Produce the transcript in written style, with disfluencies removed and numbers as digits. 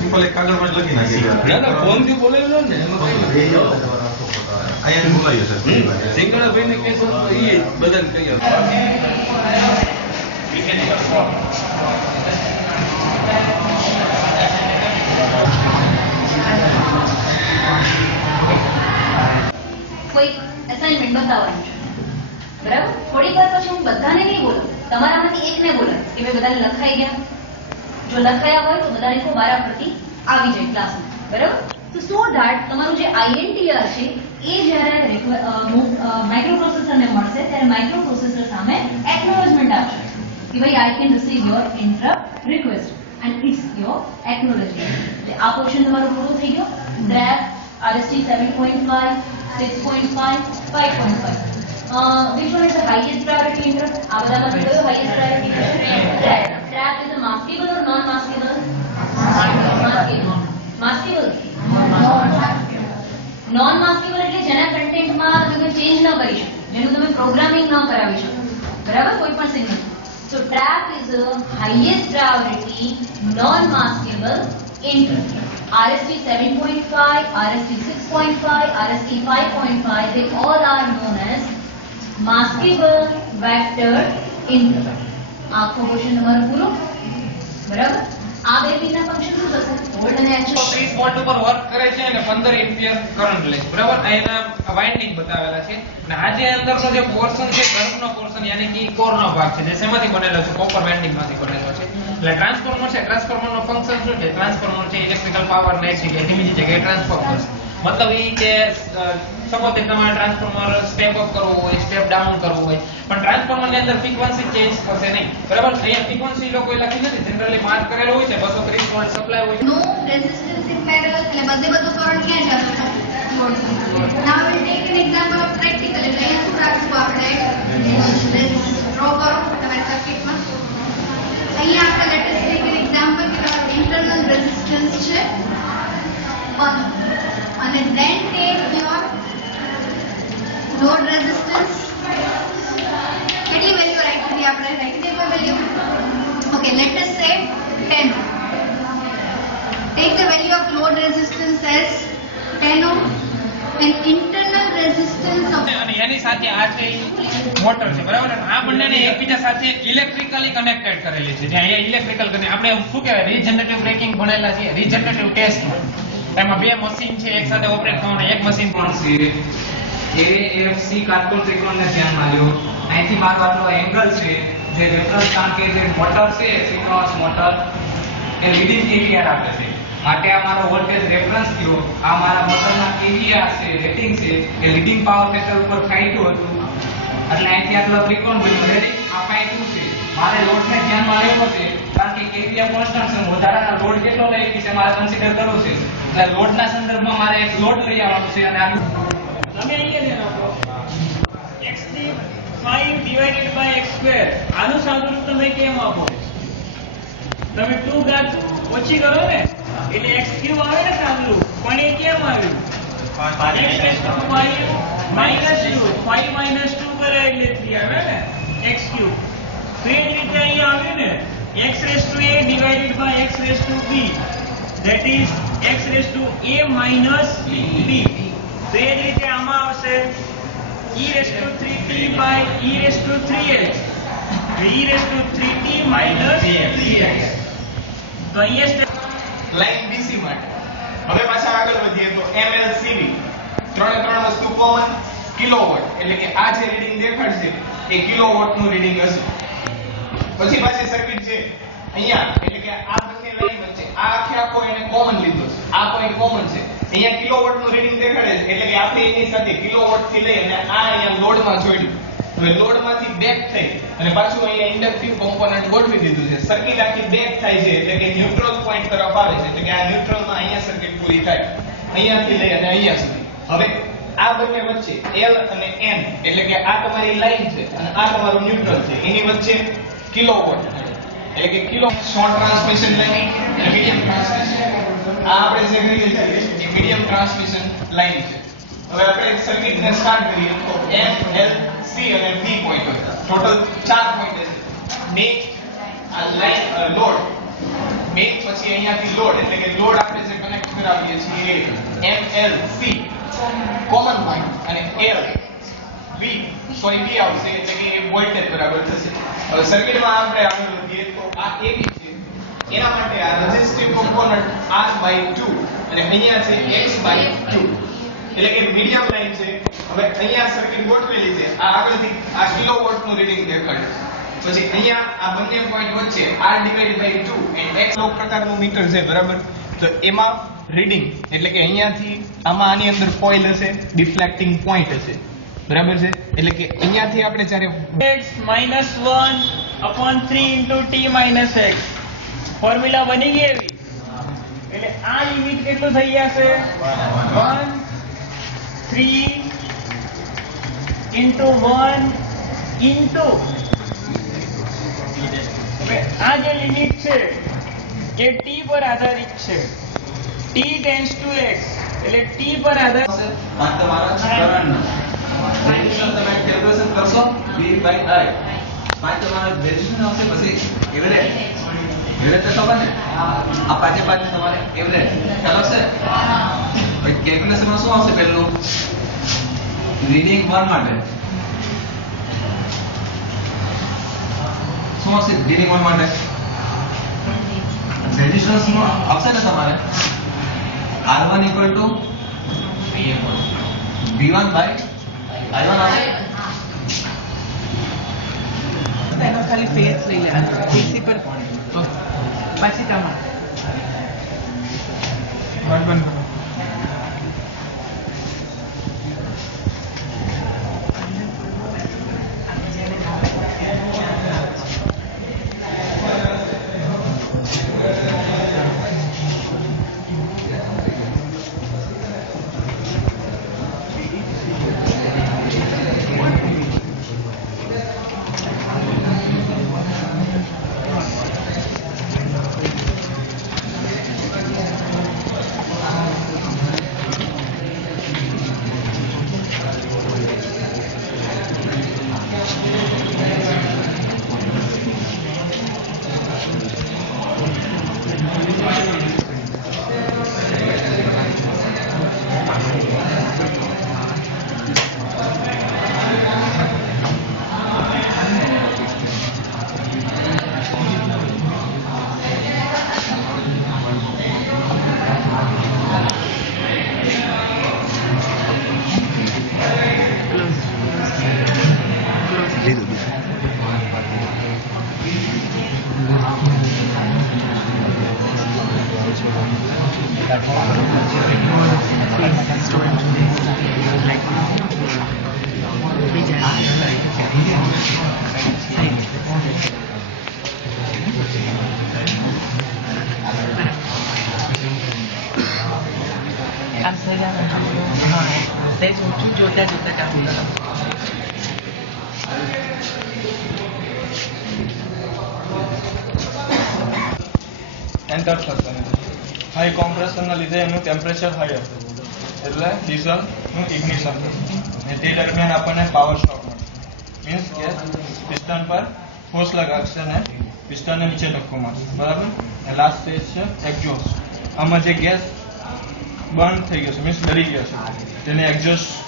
Simple એક કાગળમાં જ લખી નાખીએ. ના ફોનથી બોલેલો ને અહીંયા બોલાવીએ સર સિંગડાભાઈને કેસો એ બધાને કહી કોઈ અસાઇનમેન્ટ બતાવવાનું છે, બરાબર? થોડીક વાર પછી હું બધાને નહીં બોલું, તમારામાંથી એકને બોલું કે ભાઈ બધાને લખાઈ ગયા. જો લખાયા હોય તો બધાને તો વારા પ્રતિ આવી જાય ક્લાસમાં, બરાબર? તો સો ધેટ તમારું જે આઈએનટીઆર છે એ જ્યારે માઇક્રો પ્રોસેસરને મળશે ત્યારે માઇક્રો પ્રોસેસર સામે એક્નોલેજમેન્ટ આપશે કે ભાઈ I can receive your interrupt request and it's your acknowledgement. એટલે આ પોર્શન તમારો પૂરો થઈ ગયો. ડ્રેફ RST 7.5, 6.5, 5.5. Which one is the highest priority interrupt? આ બધામાં કયો highest priority છે? Trap. Trap is a maskable or non-maskable? Maskable. Maskable. Non-maskable એટલે જેના કન્ટેન્ટમાં તમે ચેન્જ ન કરી શકો, જેનું તમે પ્રોગ્રામિંગ ન કરાવી શકો, બરાબર? કોઈ પણ signal. So trap is a highest priority non-maskable interrupt. RST 7.5, RST 6.5, RST 5.5, they all are known as maskable vector interrupt. આખો ક્વેશ્ચન તમારો પૂરો, બરાબર? આ બે પિનના ફંક્શન શું થશે? હોલ્ડ અને એક્શન. 30 વોલ્ટ ઉપર વર્ક કરે છે અને 15 એમ્પિયર કરંટ લે છે, બરાબર? એના વાઇન્ડિંગ બતાવેલા છે અને આ જે અંદરનો જે પોર્શન છે, ગર્ભનો પોર્શન યાની કે કોરનો ભાગ છે, જે શેમાંથી બનેલો છે? કોપર વાઇન્ડિંગમાંથી બનેલો છે. એટલે ટ્રાન્સફોર્મર છે, ટ્રાન્સફોર્મરનો ફંક્શન શું છે? ટ્રાન્સફોર્મર છે ઇલેક્ટ્રિકલ પાવર ને બીજી જગ્યાએ ટ્રાન્સફોર્મર છે. મતલબ એ કે સપોઝ તમારે ટ્રાન્સફોર્મર સ્ટેપ અપ કરવું હોય, સ્ટેપ ડાઉન કરવું હોય, પણ ટ્રાન્સફોર્મર ની અંદર ફ્રીક્વન્સી ચેન્જ થશે નહીં, બરાબર? અહીંયા ફ્રીક્વન્સી લોકોએ લખી નથી, જનરલી માર્ક કરેલું હોય છે 230 વોલ્ટ સપ્લાય હોય છે. No resistance in parallel એટલે બધું કરંટ ક્યાં જશે? Now we'll take an example of practical. એટલે અહીંયા શું રાખશું આપણે? ડ્રો કરો તમારી સર્કિટમાં. અહીંયા આપણે લેટેસ્ટ take an example કે તમારું internal resistance છે 1 અને then take your load resistance. કેટલી વેલ્યુ રાખી હતી આપણે? રાખી દે કોઈ value? Okay, let us say 10 ohm. Take the value of load resistance as 10 ohm and internal resistance of અને એની સાથે આ છે મોટર છે, બરાબર? આ બંનેને એકબીજા સાથે ઇલેક્ટ્રિકલી કનેક્ટેડ કરેલી છે. જ્યાં અહીંયા ઇલેક્ટ્રિકલ આપણે શું કહેવાય રીજનરેટિવ બ્રેકિંગ ભણેલા છે, રીજનરેટિવ ટેસ્ટમાં. એમાં બે મશીન છે એક સાથે ઓપરેટ થવાના, એક મશીન પણ છે AFC કાટકોણ ત્રિકોણને ધ્યાનમાં લ્યો. અહીંથી મારો આટલો એંગલ છે જે રેફરન્સ, કારણ કે જે મોટર છે સિંક્રોનસ મોટર એ લીડિંગ કેવીઆર આપે છે, માટે આ મારો વોલ્ટેજ રેફરન્સ થયો. આ મારા મોટરના કેવીઆર છે, રેટિંગ છે, એ લીડિંગ પાવર ફેક્ટર ઉપર ફાઈટું હતું, એટલે અહીંથી આટલો ત્રિકોણ બન્યો. રેટિંગ આ ફાઈટું છે. મારે લોડને ધ્યાનમાં લેવો છે કારણ કે કેવીઆર કોન્સ્ટન્ટ છે, વધારાનો લોડ કેટલો લઈ છે મારે કન્સિડર કરવો છે. એટલે લોડના સંદર્ભમાં મારે એક લોડ લઈ આવવાનું છે અને આનું તમે અહીંયા ધ્યાન આપો x ની 5 ડિવાઇડેડ બાય x સ્ક્વેર. આનું સાદુરૂપ તમે કેમ આપો? તમે 2 ઘાત ઓછી કરો ને એટલે x ક્યુબ આવે ને સાદુરૂપ, પણ એ કેમ આવ્યું? x raise to 5 minus 2, 5 minus 2 કરે એટલે 3 આવે ને x ક્યુબ. તો એ જ રીતે અહીંયા આવ્યું ને x raise to a divided by x raise to b, that is x raised to a minus b. તો એ જ રીતે આમાં આવશે e raised to 3t by e raised to 3x, e raised to 3t minus 3x. તો અહીંયા line BC માટે હવે પાછા આગળ વધીએ તો MLCB ત્રણ વસ્તુ કોમન. કિલોવોટ એટલે કે આ જે રીડિંગ દેખાડશે એ કિલોવોટ નું રીડિંગ હશે. પછી પાછી સર્કિટ છે અહીંયા એટલે કે આ બંને લાઈન વચ્ચે આ આખો એને કોમન લીધો છે, આ પોઈન્ટ કોમન છે. અહીંયા કિલોવોટ નું રીડિંગ દેખાડે છે એટલે કે આપણે એની સાથે કિલોવોટ થી લઈ અને આ અહીંયા લોડ માં જોડ્યું. હવે લોડમાંથી બેક થઈ અને પાછું અહીંયા ઇન્ડક્ટિવ કોમ્પોનન્ટ ગોઠવી દીધું છે. સર્કિટ આખી બેક થાય છે એટલે કે ન્યુટ્રલ પોઈન્ટ તરફ આવે છે એટલે કે આ ન્યુટ્રલમાં અહીંયા સર્કિટ પૂરી થાય અહીંયાથી લઈ અને અહીંયા સુધી. હવે આ બંને વચ્ચે L અને N એટલે કે આ તમારી લાઈન છે અને આ તમારું ન્યુટ્રલ છે, એની વચ્ચે કિલોવોટ એટલે કે કિલો શોર્ટ ટ્રાન્સમિશન લાઈન અને મીડિયમ ટ્રાન્સમિશન. આ આપણે જે કહીએ છીએ એ મીડિયમ ટ્રાન્સમિશન લાઈન છે. હવે આપણે સર્કિટને સ્ટાર્ટ કરીએ તો M, L, C અને P પોઈન્ટ હતા. ટોટલ 4 પોઈન્ટ છે. બે આ લાઈન લોડ, બે પછી અહીંયાથી લોડ એટલે કે લોડ આપણે જે કનેક્ટ કરાવીએ છીએ એ M, L, C common point અને L V આવશે એટલે કે એ વોલ્ટેજ બરાબર થશે. હવે સર્કિટમાં આપણે આગળ વધીએ તો આ AB છે, એના માટે આ રેઝિસ્ટિવ કોમ્પોનન્ટ R/2 અને અહીંયા છે X/2 એટલે કે મીડિયમ લાઈન છે. હવે અહીંયા સર્કિટ ગોઠવેલી છે, આ આગળથી આ કિલોવોટ નું રીડિંગ દેખાડે. પછી અહીંયા આ બંને પોઈન્ટ વચ્ચે R/2 અને X લો પ્રકારનું મીટર છે બરાબર. તો એમાં રીડિંગ એટલે કે અહીંયાથી આમાં આની અંદર કોઇલ હશે, ડિફ્લેક્ટિંગ પોઈન્ટ હશે બરાબર છે. એટલે કે અહીંયાથી આપણે જ્યારે x -1/3 into t - x formula બની ગઈ એવી એટલે આ લિમિટ કેટલું થઈ જશે 1 3 into 1 into હવે આ જે લિમિટ છે એ t પર આધારિત છે. t tends to x એટલે t પર આધારિત આ તમારા કરંટનો રેઝિસ્ટન્સ તમે કેલ્ક્યુલેશન કરશો V/I. પાંચ તમારા રેઝિસ્ટન્સ આવશે પછી એવરેજ તો ખબર ને આ પાંચે તમારે એવરેજ ખ્યાલ હશે. પછી કેલ્ક્યુલેશનમાં શું આવશે પહેલું રીડિંગ 1 માટે શું આવશે રીડિંગ 1 માટે રેઝિસ્ટન્સ આવશે ને તમારે R1 = V1/I1 આવશે. એનો ખાલી ફેસ લઈ લેવાનો એસી પર પછી તમારે જોતા જોતા કામ એન્ટર થશે. હાઈ કોમ્પ્રેશનના લીધે એનું ટેમ્પરેચર હાઈ હશે એટલે ડીઝલનું ઇગ્નિશન અને તે દરમિયાન આપણને પાવર સ્ટ્રોક મળે. મીન્સ કે પિસ્ટન પર ફોર્સ લગાવશે અને પિસ્ટનને નીચે ધક્કો મારશે બરાબર. લાસ્ટ સ્ટેજ છે એક્ઝોસ્ટ. આમાં જે ગેસ બર્ન થઈ ગયો છે મીન્સ ડરી ગયો છે તેને એક્ઝોસ્ટ